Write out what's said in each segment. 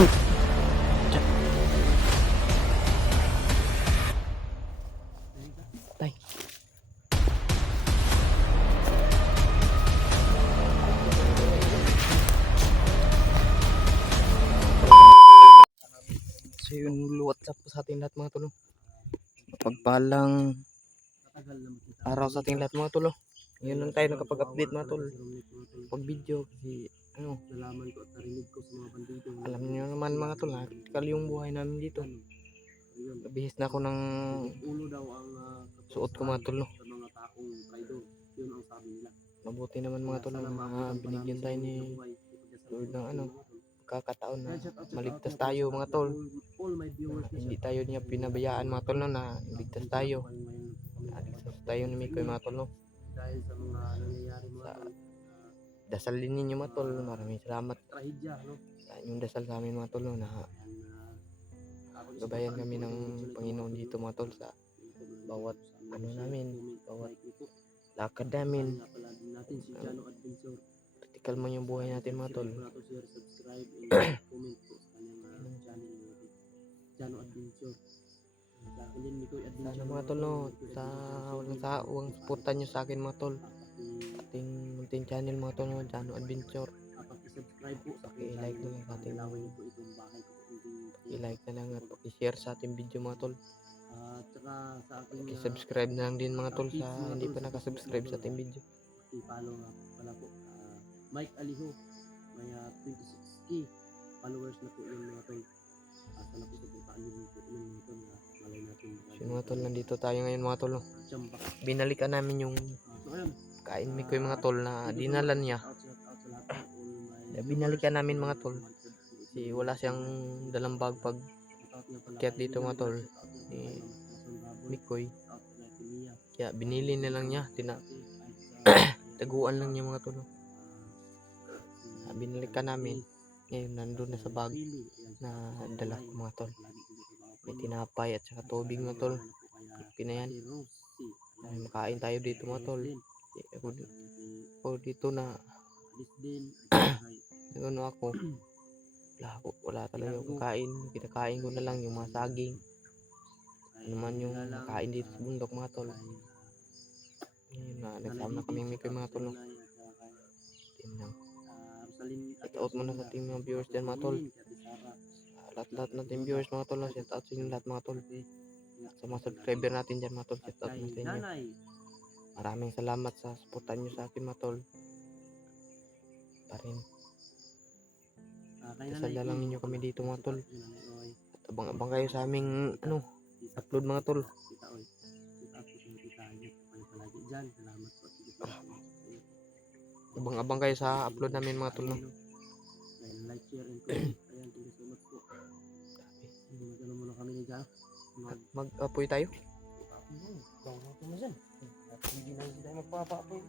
Tay. So yun, what's up sa ating lahat mga tolo. Pagpalang araw sa ating lahat mga tolo. Ngayon lang tayo nakapag-update mga tol. Pag video kasi nalaman ko at narinig ko sa mga bandido. alam niyo naman mga tol, critical yung buhay namin dito. Bihis na ako ng Ulo daw ang suot ko mga tol, no? sa mga taong traidor. Yun ang sabi nila. Mabuti naman mga tol na binigyan tayo ni Lord ng pagkakataon na maligtas tayo mga tol. Hindi tayo niya pinabayaan mga tol, no, na ligtas tayo. Naligtas tayo ni Mikoy mga tol, no? Dahil sa mga nangyayari mga tol. Dasal din ninyo mga tol. Maraming salamat Trahedya, no? sa inyong dasal sa amin mga tol, no, na gabayan kami ng Panginoon dito mga tol sa bawat namin, bawat lakad namin. natin si Jano Adventure. Critical man yung buhay natin mga tol. Share, subscribe, and comment po sa kanyang channel natin. Jano Adventure. Sana mga tol, no, sa walang suportan nyo sa akin mga tol. Ating channel mga tol, no, Jano Adventure. Subscribe po sa Paki-like na lang sa ating paki-like na lang at paki-share sa ating video mga tol. Tsaka sa aking Paki-subscribe na lang din mga tol sa hindi pa nakasubscribe sa ating video. I-follow nga pala po Mike Aliho, may 26k followers na po yung mga tol. Sana po suportaan niyo po yung mga tol na malay natin. So mga tol, nandito tayo ngayon mga tol, no? Binalikan namin yung kain mi ko yung mga tol na dinala niya. Binalikan namin mga tol kasi wala siyang dalang bag pag kaya dito mga tol ni Mikoy, kaya binili na lang niya, taguan lang niya mga tol. Binalikan namin, ngayon nandun na sa bag na dala ko mga tol. May tinapay at saka tubig mga tol. Okay na yan. Makain tayo dito mga tol. Ako dito na ano ako, wala talaga akong kain. Kinakain ko na lang yung mga saging, ano man yung kain dito sa bundok mga tol. Ngayon na nagsama na kami Mikoy mga tol, no? Shout out muna sa ating mga viewers dyan mga tol. Lahat natin viewers mga tol, shout out sa inyo lahat mga tol. Sa mga subscriber natin dyan mga tol, shout out na sa inyo. Maraming salamat sa suportan nyo sa akin mga tol. Pa rin dasal na lang ninyo kami dito mga tol. At abang kayo sa aming upload mga tol. Abang kayo sa upload namin mga tol, no? Like, share, and comment. Ayan, thank you so much po. Magano muna kami ni Jack. Mag-apoy tayo. Bawang mo dyan. Hindi na tayo magpapa-apoy.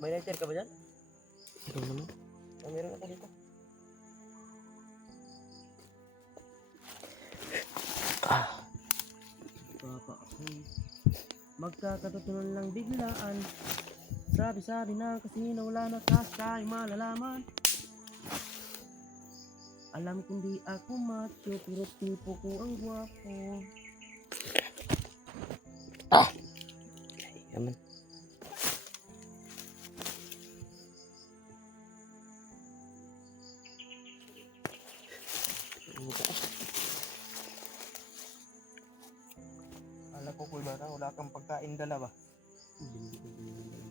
May lighter ka ba dyan? Ito naman. Meron ka dito. Papa-apoy. Magkakatutunan lang biglaan. Sabi-sabi na kasi na wala na tayo malalaman. Alam kong di ako macho, pero tipo ko ang gwapo. Yaman. Ala ko kuy bata, wala kang pagkain dala ba? Hindi ko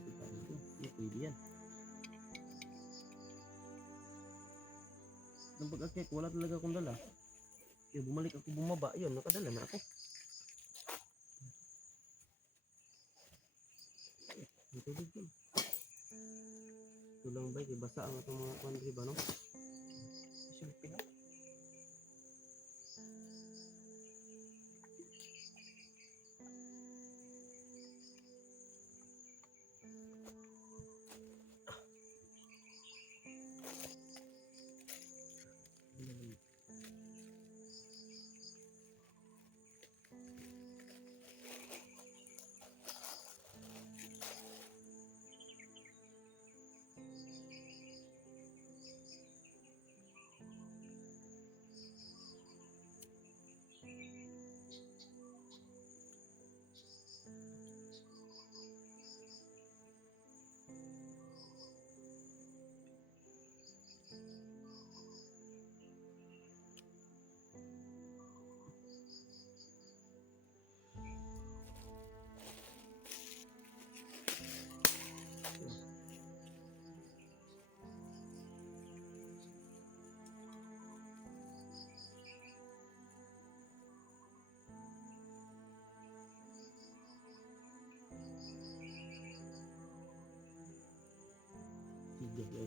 pagkain ko. Hindi pwede yan. Nang pag-akit, wala talaga akong dala. Kaya bumalik ako bumaba, yun, nakadala na ako. Ito dito. Ito lang ba, basa ang itong mga country ba, no? Silpi na.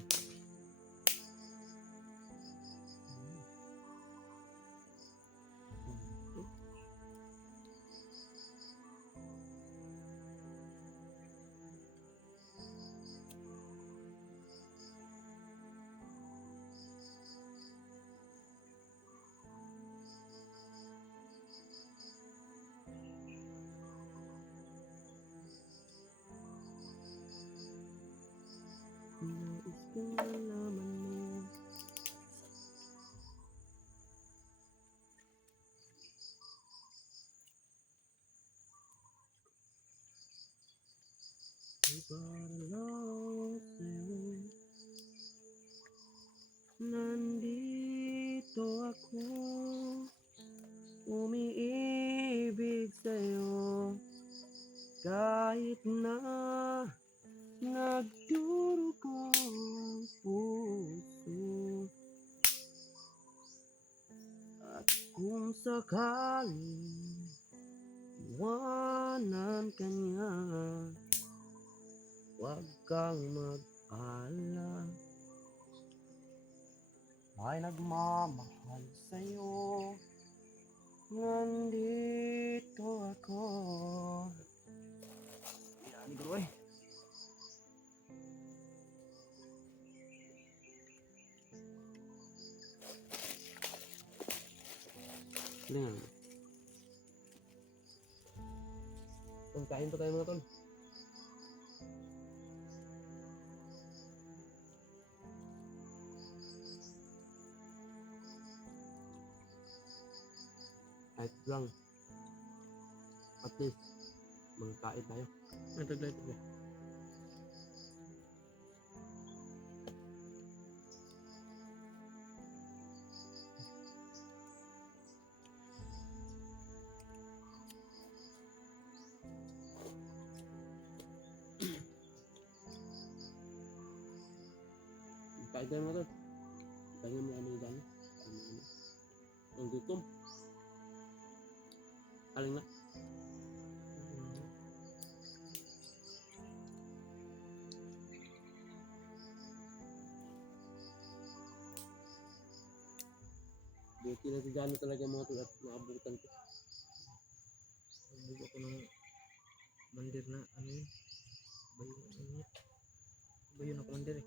tol. Nais kong malaman mo. Iparalaw sa'yo. Nandito ako, umiibig sa'yo. Kahit na nagdurugo ang puso. At kung sakaling iwanan ka niya, huwag kang mag-alala. May nagmamahal sa'yo. Nandito ako. Yan, bro eh. Lingan. Kain pa tayo mga tol. Kahit lang. At least, magkain tayo. Ito. Kain tayo mga tol. Kain mo ano yung dami. Ang gutom. Aling na. Buti na si Johnny talaga mga tol at nakabutan ko. Bugo ko ng mandir na ano yun. Bayo na mandir eh.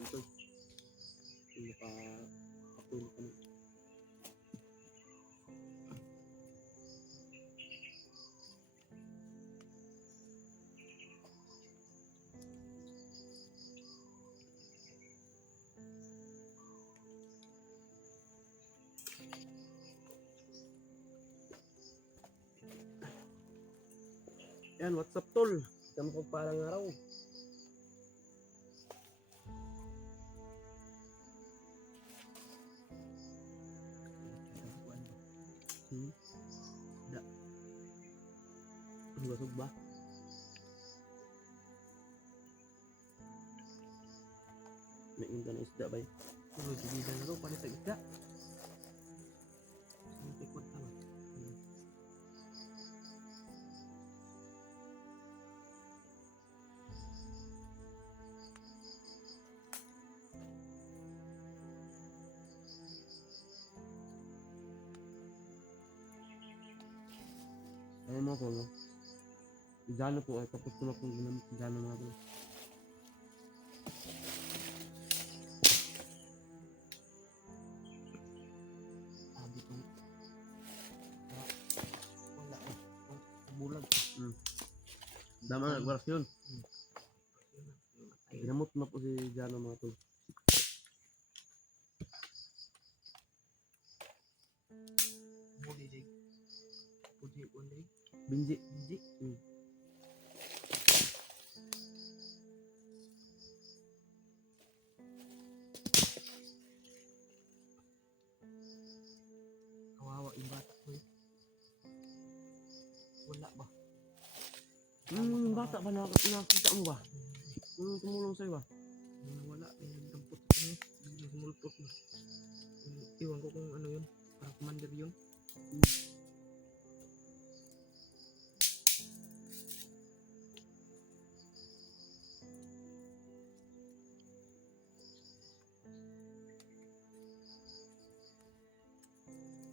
Ito. Nakapatulog kami. Yan, what's up tol? Ikaw mo parang araw. Da. Ang lusog ba? May inda na isda ba yun? Pero dibidan na ito, palit ang isda. Tikot tama. Ayun mga tol, no? Si Jano po ay tapos ko na kung ginamit si Jano mga tol. Sabi ko. Wala eh. Bulag. Dama nga, waras yun. Ay, Ginamot na po si Jano mga tol. Puji dig. Puji dig. Binji. Puji. Kawawa yung bata ko eh. Bata ba nakita mo ba? Nung tumulong sa'yo ba? Wala, may nagdampot ko. Sumulpot na. Iwan ko kung ano yun. Parang commander yun.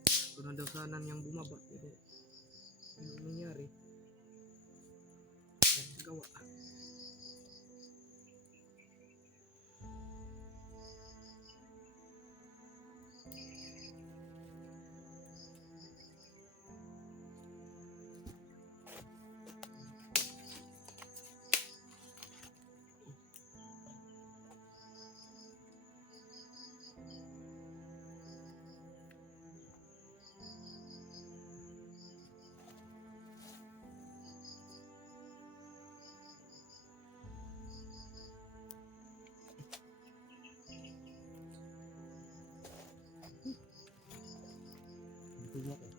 Ito na daw sana niyang bumaba. Pero ano nangyari? Nagawa. Tulong ako.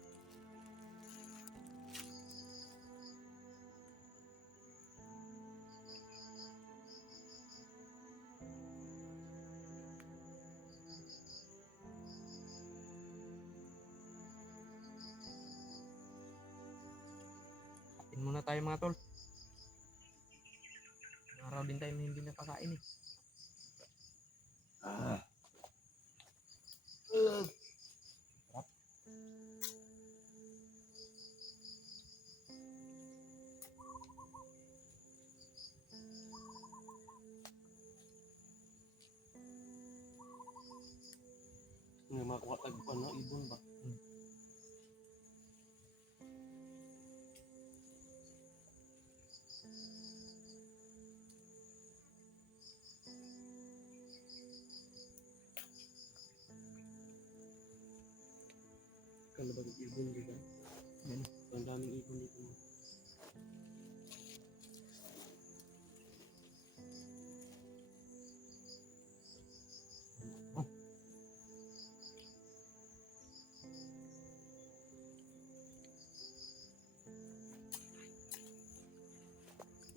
Kain muna tayo mga tol. Araw din tayo hindi nakakain eh. Nga makuha tag ano, ibon ba? Kala ba ibon dito? Yan. Ang daming ibon dito.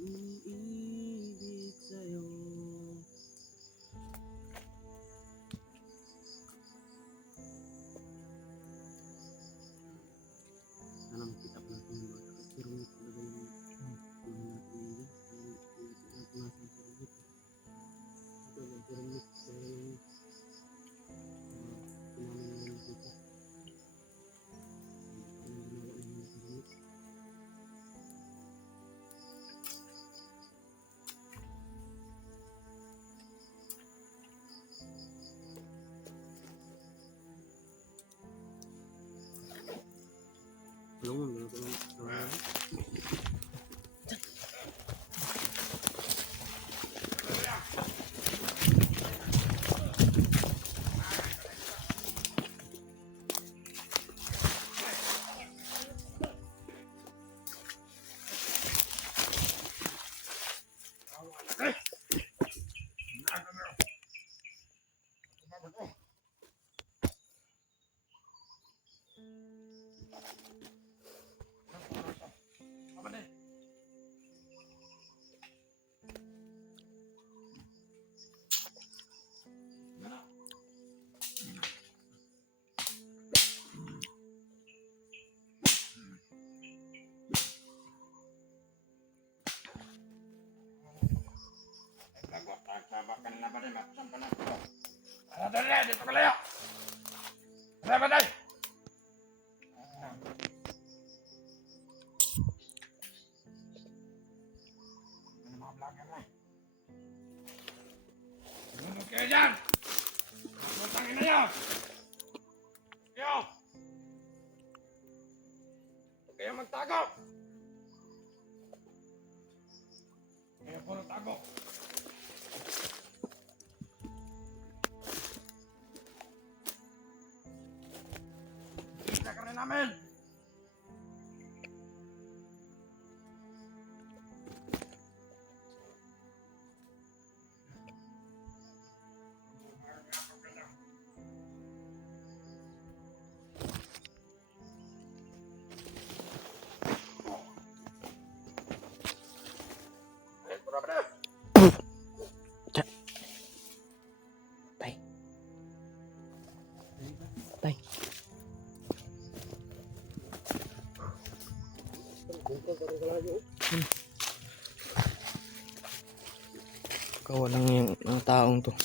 Umiibig sa'yo. Sana makita ko natin yung mga kapirumit talaga yung mga natin yun dyan. Kaya natin sa rumit. Ito yung pirumit. Kaya yung pinamin yung dito. Ano yung ginawa ng mga pirumit. Alam mo, meron ko ng Dito ka layo! Ano ba tayo? Ano mga vlogger na? Sunod kayo dyan! Putangin na nyo! Kayo! Huwag kayo magtago! Kayo puro tago! Kita ka rin namin! Bungkag parang kalayo. Kawalang yung taong to.